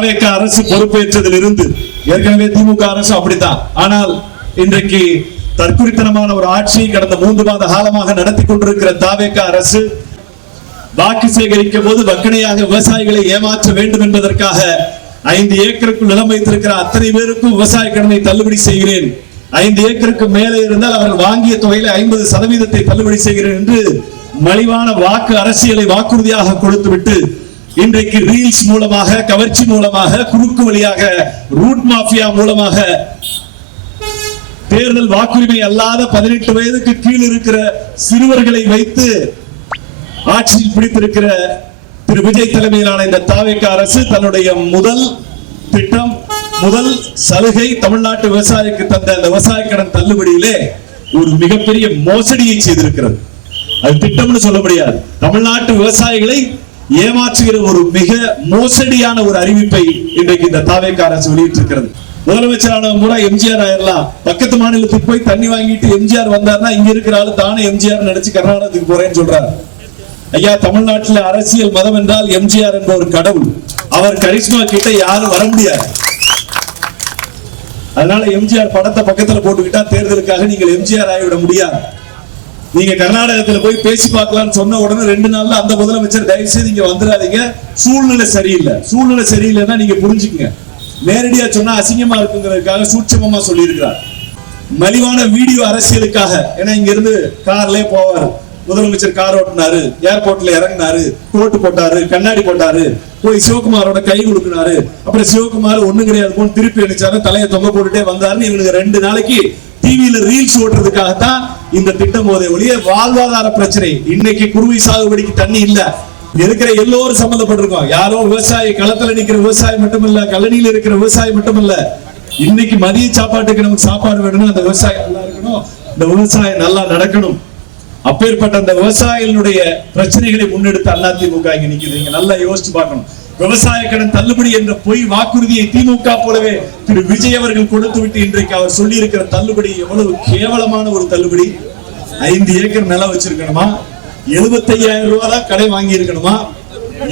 தாவேக அரசு பொறுப்பேற்றதிலிருந்து ஏற்கனவே திமுக அரசு அப்படித்தான். ஆனால் இன்றைக்கு தற்குறித்தனமான ஒரு ஆட்சியை கடந்த 3 மாத காலமாக நடத்தி கொண்டிருக்கிற தாவேக அரசு வாக்கு சேகரிக்கும் போது வக்கணையாக விவசாயிகளை ஏமாற்ற வேண்டும் என்பதற்காக 5 ஏக்கருக்குள் நிலம் வைத்திருக்கிற அத்தனை பேருக்கும் விவசாய கடனை தள்ளுபடி செய்கிறேன், 5 ஏக்கருக்கு மேலே இருந்தால் அவர்கள் வாங்கிய தொகையில 50% தள்ளுபடி செய்கிறேன் என்று மலிவான வாக்கு அரசியலை வாக்குறுதியாக கொடுத்துவிட்டு இன்றைக்கு ரீல்ஸ் மூலமாக, கவர்ச்சி மூலமாக, குறுக்கு வழியாக, ரூட் மாஃபியா மூலமாக தேர்தல் வாக்குரிமை அல்லாத 18 வயதுக்கு கீழ் இருக்கிற சிறுவர்களை வைத்து ஆட்சியில் பிடித்திருக்கிற திரு விஜய் தலைமையிலான இந்த தாவேக அரசு தன்னுடைய முதல் திட்டம், முதல் சலுகை தமிழ்நாட்டு விவசாயிக்கு தந்த அந்த விவசாய கடன் தள்ளுபடியிலே ஒரு மிகப்பெரிய மோசடியை செய்திருக்கிறது. அது திட்டம்னு சொல்ல முடியாது. தமிழ்நாட்டு விவசாயிகளை ஏமாற்றுகிற ஒரு மிக மோசடியான ஒரு அறிவிப்பை இன்றைக்கு இந்த தாவேக அரசு வெளியிட்டிருக்கிறது. முதலமைச்சரான முறை எம்ஜிஆர் ஆயிரலாம். பக்கத்து மாநிலத்துக்கு போய் தண்ணி வாங்கிட்டு எம்ஜிஆர் வந்தார்னா இங்க இருக்கிற ஆளு தானே எம்ஜிஆர் நினைச்சு கர்நாடகத்துக்கு போறேன்னு சொல்றாரு. ஐயா, தமிழ்நாட்டில் அரசியல் மதம் என்றால் எம்ஜிஆர் என்ற ஒரு கடவுள். அவர் கரிஸ்மா கிட்ட யாரும் வர முடியாது. அதனால எம்ஜிஆர் படத்தை பக்கத்துல போட்டுக்கிட்டா தேர்தலுக்காக நீங்கள் எம்ஜிஆர் ஆகிவிட முடியாது. நீங்க கர்நாடகத்துல போய் பேசி பார்க்கலாம்னு சொன்ன உடனே 2 நாள்ல அந்த முதலமைச்சர் தயவு செய்து இங்க வந்துடாதீங்க, சூழ்நிலை சரியில்லை. சூழ்நிலை சரியில்லைன்னா நீங்க புரிஞ்சுக்குங்க. நேரடியா சொன்னா அசிங்கமா இருக்குங்கிறதுக்காக சூட்சமமா சொல்லி இருக்கிறார். மலிவான வீடியோ அரசியலுக்காக. ஏன்னா இங்க இருந்து கார்லயே போவாரு முதலமைச்சர், கார் ஓட்டினாரு, ஏர்போர்ட்ல இறங்கினாரு, கோட்டு போட்டாரு, கண்ணாடி போட்டாரு, போய் சிவகுமாரோட கை கொடுக்கினாரு. அப்புறம் சிவகுமார் ஒண்ணும் கிடையாது போன்னு திருப்பி அடிச்சாரு, தலையை தொங்க போட்டுட்டே வந்தாருன்னு இவனுக்கு 2 நாளைக்கு டிவியில ரீல்ஸ் ஓட்டுறதுக்காகத்தான் இந்த திட்டம் போதே ஒழிய வாழ்வாதார பிரச்சனை. இன்னைக்கு குருவி சாகுபடிக்கு தண்ணி இல்ல, இருக்கிற எல்லோரும் சம்பந்தப்பட்டிருக்கோம். யாரோ விவசாயி களத்துல நிக்கிற விவசாயி மட்டுமல்ல, கல்லணியில இருக்கிற விவசாயி மட்டுமல்ல, இன்னைக்கு மதிய சாப்பாட்டுக்கு நமக்கு சாப்பாடு வேணும்னா அந்த விவசாயம் நல்லா இருக்கணும், இந்த விவசாயம் நல்லா நடக்கணும். அப்பேற்பட்ட அந்த விவசாயிகளுடைய பிரச்சனைகளை முன்னெடுத்து அதிமுக இங்க நிக்குது. நீங்க நல்லா யோசிச்சு பார்க்கணும். விவசாய கடன் தள்ளுபடி என்ற பொய் வாக்குறுதியை திமுக போலவே திரு விஜய் அவர்கள் கொடுத்து விட்டு இன்றைக்கு அவர் சொல்லி இருக்கிற தள்ளுபடி எவ்வளவு கேவலமான ஒரு தள்ளுபடி. 5 ஏக்கர் நிலம் வச்சிருக்கணுமா, 75,000 ரூபாய் தான் கடை வாங்கி இருக்கணுமா,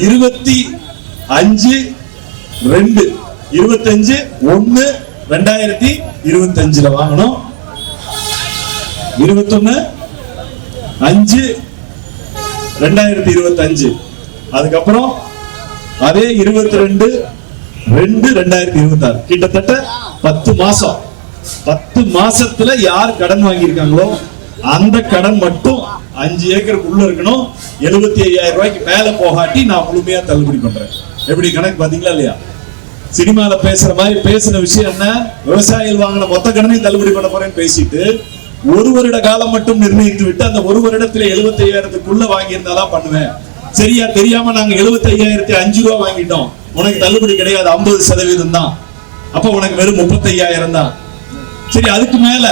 25/1/2025 வாங்கணும், 21/5/2025 அதுக்கப்புறம் அதே 22/2/2026 கிட்டத்தட்ட 10 மாசம். 10 மாசத்துல யார் கடன் வாங்கியிருக்காங்களோ அந்த கடன் மட்டும் 5 ஏக்கருக்குள்ள இருக்கணும். 75,000 ரூபாய்க்கு மேல போகாட்டி நான் முழுமையா தள்ளுபடி பண்றேன். எப்படி கணக்கு பாத்தீங்களா இல்லையா? சினிமால பேசுற மாதிரி பேசின விஷயம் என்ன? விவசாயிகள் வாங்கின மொத்த கடனையும் தள்ளுபடி பண்ண போறேன்னு பேசிட்டு 1 வருட காலம் மட்டும் நிர்ணயித்து விட்டு அந்த 1 வருடத்துல 75,000க்குள்ள வாங்கி இருந்தாதான் பண்ணுவேன். சரியா தெரியாம நாங்க 75,005 ரூபாய் வாங்கிட்டோம், உனக்கு தள்ளுபடி கிடையாது, 50% தான். அப்ப உனக்கு வெறும் 35,000 தான். சரி, அதுக்கு மேல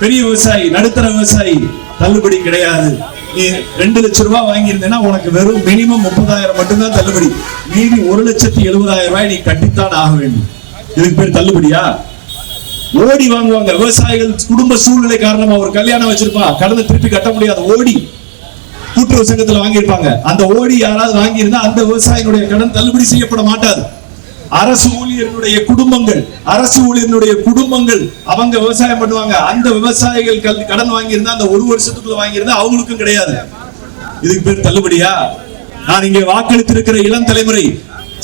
பெரிய விவசாயி, நடுத்தர விவசாயி தள்ளுபடி கிடையாது. நீ 2 லட்சம் ரூபாய் வாங்கியிருந்தேன்னா உனக்கு வெறும் மினிமம் 30,000 மட்டும்தான் தள்ளுபடி. மீதி 1,70,000 ரூபாய் நீ கட்டித்தான் ஆக வேண்டும். இதுக்கு பேர் தள்ளுபடியா? ஓடி வாங்குவாங்க விவசாயிகள். குடும்ப சூழ்நிலை காரணமா ஒரு கல்யாணம் வச்சிருப்பான், கடனை திருப்பி கட்ட முடியாது, ஓடி கூட்டுறவு சங்கத்துல வாங்கியிருப்பாங்க. அந்த ஓடி யாராவது வாங்கியிருந்தா அந்த விவசாயினுடைய கடன் தள்ளுபடி செய்யப்பட மாட்டாது. அரசு ஊழியர்களுடைய குடும்பங்கள் அவங்க விவசாயம் பண்ணுவாங்க. அந்த விவசாயிகள் கடன் வாங்கியிருந்தா அந்த 1 வருஷத்துக்குள்ள வாங்கியிருந்தா அவங்களுக்கும் கிடையாது. இதுக்கு பேர் தள்ளுபடியா? நான் இங்கே வாக்களித்திருக்கிற இளம் தலைமுறை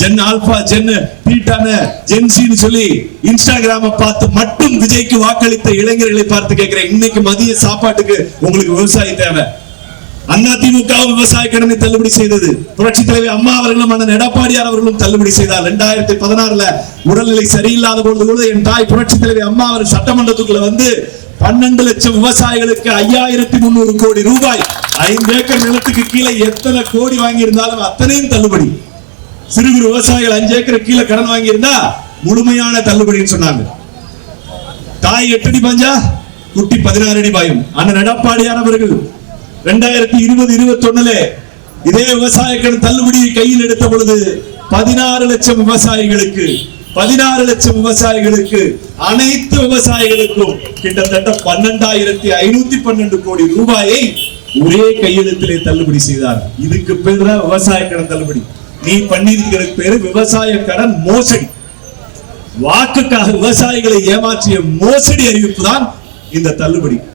ஜென் ஆல்பா, ஜென் பீட்டான, ஜென்சின்னு சொல்லி இன்ஸ்டாகிராம பார்த்து மட்டும் விஜய்க்கு வாக்களித்த இளைஞர்களை பார்த்து கேட்கிறேன், இன்னைக்கு மதிய சாப்பாட்டுக்கு உங்களுக்கு விவசாயி தேவை. அதிமுக விவசாய கடனை தள்ளுபடி செய்தது. புரட்சி தலைவி அம்மா அவர்களும் அண்ணன் எடப்பாடியார் அவர்களும் தள்ளுபடி செய்தார். 2016 உடல்நிலை சரியில்லாத பொழுது கூட என் தாய் புரட்சி தலைவி அம்மா அவர்கள் சட்டமன்றத்துக்குள்ள வந்து 12 லட்சம் விவசாயிகளுக்கு 5,300 கோடி ரூபாய், 5 ஏக்கர் நிலத்துக்கு கீழே எத்தனை கோடி வாங்கி இருந்தாலும் அத்தனையும் தள்ளுபடி. சிறு குறு விவசாயிகள் 5 ஏக்கர் கீழே கடன் வாங்கி இருந்தா முழுமையான தள்ளுபடின்னு சொன்னாங்க. தாய் 8 அடி பாஞ்சா குட்டி 16 அடி பாயும். அண்ணன் எடப்பாடியார் அவர்கள் 2020-21 இதே விவசாய கடன் தள்ளுபடியை கையில் எடுத்த பொழுது 16 லட்சம் விவசாயிகளுக்கு அனைத்து விவசாயிகளுக்கும் கிட்டத்தட்ட 12,512 கோடி ரூபாயை ஒரே கையெழுத்திலே தள்ளுபடி செய்தார். இதுக்கு பேர் தான் விவசாய கடன் தள்ளுபடி. நீ பண்ணிருக்கிற பேரு விவசாய கடன் மோசடி. வாக்குக்காக விவசாயிகளை ஏமாற்றிய மோசடி அறிவிப்பு தான் இந்த தள்ளுபடி.